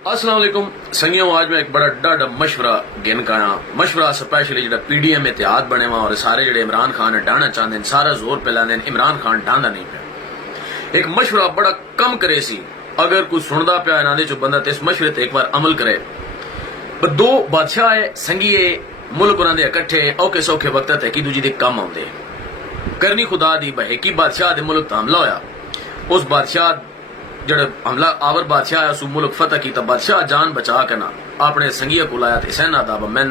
अस्सलाम वालेकुम संगियों, आज मैं एक बड़ा डाडा मशवरा गिन का मशवरा स्पेशली जो पीडीएम इतिहाद बने हुआ और सारे जो इमरान खान डाना चाहते हैं सारा जोर पे लाते हैं। इमरान खान डांदा नहीं पे एक मशवरा बड़ा कम करे सी अगर कोई सुनता पिया इन्होंने चो बंदा तो इस मशवरे ते एक बार अमल करे। पर दो बादशाह है संघीए मुल्क उन्होंने इकट्ठे औखे सौखे वक्त है कि दूजी दे कम आते करनी खुदा दी बहे कि बादशाह दे मुल्क हमला होया। उस बादशाह जड़े हमला आवर बादशाह है मुल्क फतह किया। बादशाह जान बचा के ना अपने संगिया को लाया थे सहना दाबा मैं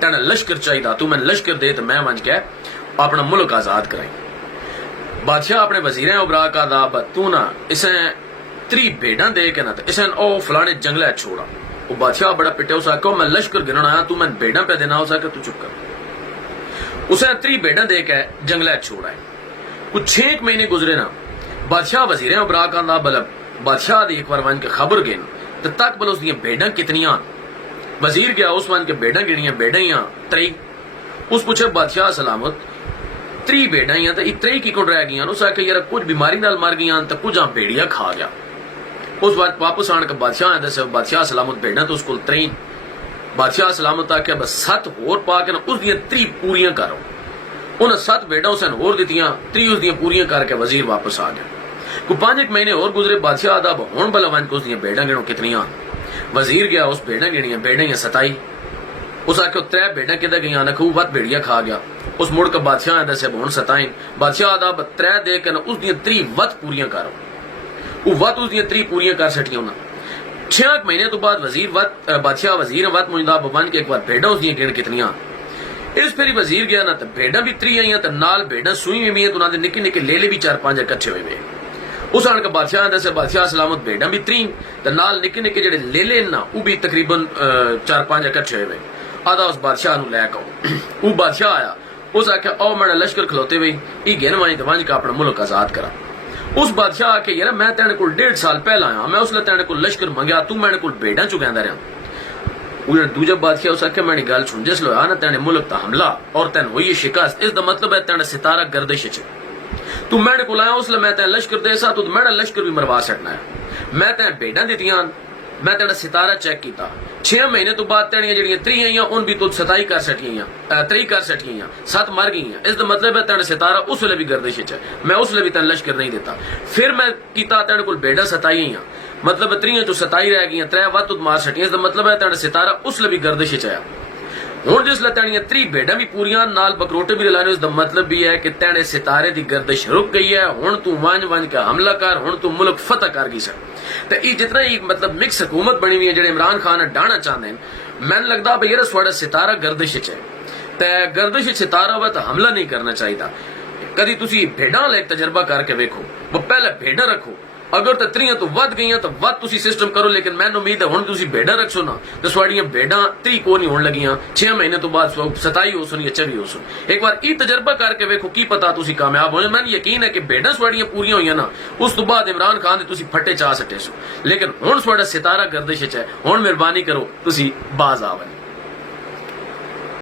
तेना लश्कर चाहिए तू मैं लश्कर दे तो मैं वंज के अपना मुल्क आजाद कराई। बादशाह अपने वजीर उबरा का दाब तू ना इसे 3 भेड़ा दे के ना इसे ओ फलाने जंगल छोड़ा। वो बादशाह बड़ा पिटे उस आको मैं लश्कर गिनना आया तू मैं भेड़ा पे देना उस आके तू चुप कर। उसे 3 भेड़ा दे के जंगल छोड़ा है। कुछ 6 महीने गुजरे ना बादशाह वजीर उबरा का दाब बलब बादशाह दी एक बार वन के खबर गिन तो तक बोलो उसकी भेड़ा कितनियां। वजीर गया उस वन के भेड़ा गिनिया भेड़ियां 3। उस पूछे बादशाह सलामत 3 भेड़ियां तो 3 की कुछ रह गई। उस आके यार कुछ बीमारी नाल मर गई तो कुछ भेड़िया खा गया। उस बात वापस आने के बादशाह दस बादशाह सलामत भेड़ा तो उसको 3 बादशाह सलामत आके बस 7 होर पा के उस 3 पूरियां करो। उन्हें 7 भेड़ा उस होर दित्तियां 3 उस पूरियां करके वजीर वापस आ गया। को 5 महीने और गुजरे बादशाह आदा हुण भला वन को उसकी भेड़ा गिनो कितनियां। वजीर गया उस भेड़ा गिनिया भेड़ियां 27। उस आके 3 भेड़ा किधर गई न खूब वत भेड़िया खा गया। उस मुड़ के बादशाह दस हुण 27 बादशाह आदा 3 दे के उस 3 वत पूरियां करो। वो वत उस 3 पूरियां कर सटियां ना 6 महीने तो बाद वजीर वत बादशाह वजीर वत मुंदा वन के एक बार भेड़ा उस गिन कितनियां। इस फेरी वजीर गया ना तो भेड़ा भी 3 आई तो नाल भेड़ा सुई भी है तो निक्के निक्के लेले भी 4-5 इकट्ठे हुए। उस आने के बादशाह दसे बादशाह सलामत भेड़ा भी 3 तो नाल निक्के निक्के जेडे लेले ना वो भी तकरीबन 4-5 इकट्ठे हुए। आदा उस बादशाह नु लैके आओ। वो बादशाह आया उस आख्या आओ मेरा लश्कर खलोते हुए ये गिन वहीं तो वंज का अपना मुल्क आजाद करा। उस बादशाह आके यार मैं तेरे को 1.5 साल पहला आया मैं उसले तेरे को लश्कर मंगया तू मेरे को भेड़ा चुकांदा रहा। दूजा बादशाह उस आख्या मेरी गल सुन जिस लोया ना तेने मुल्क दा हमला और तेन हुई शिकस्त इस दा मतलब है तेने सितारा गर्दिश च तू मेरे को आया उसले मैं तेन लश्कर दे सा तू मेरा लश्कर भी मरवा सकना है। मैं तेन भेड़ा दित्तियां मैं तेरा सितारा चेक किया 6 महीने तो बाद तेरियां जेड़ियां 3 आईयां उन भी तू 27 कर सटियां 3 कर सटियां 7 मर गई। इस दा मतलब है तेरा सितारा उस वेले भी गर्दिश च है मैं उसले भी तेन लश्कर नहीं देता। फिर मैं कीता तेरे को भेड़ा 27 आईयां मतलब 3 चो 27 रह गई 3 वत मार सटियां। इस दा मतलब है तेरा सितारा उसले भी गर्दिश च है। हुण जिसले तेनियां 3 भेड़ा भी पूरियां नाल बकरोटे भी लाने उसका मतलब भी है कि तेरे सितारे की गर्दिश रुक गई है। हुण तू वंज वंज का हमला कर हुण तू मुल्क फतह कर गई सक। तो ये जितना ही मतलब मिक्स हुकूमत बनी हुई है जो इमरान खान डाना चाहते हैं मैंने लगता भाई यार थोड़ा सितारा गर्दिश च है तो गर्दिश सितारा हो तो हमला नहीं करना चाहिए। कभी तुसी भेड़ा ला एक तजर्बा करके वेखो वो पहले भेड़ा रखो अगर तो 3 तो वध गई तो वध तुसी सिस्टम करो। लेकिन मैंने उम्मीद है हुण तुसी भेड़ा रखसो ना तो स्वाड़ियां भेड़ा 3 को नहीं होने लगियां 6 महीने तो बाद 27 हो सुन या 24 हो सुन। एक बार ये तजर्बा करके वेखो की पता तुसी कामयाब हो। मैंने यकीन है कि भेड़ा स्वाड़ियां पूरी हुई ना उस तो बाद इमरान खान दे तुसी फट्टे चा सटे सो। लेकिन हुण स्वाड़ा सितारा गर्दिश च है हुण मेहरबानी करो तुसी बाज आवो।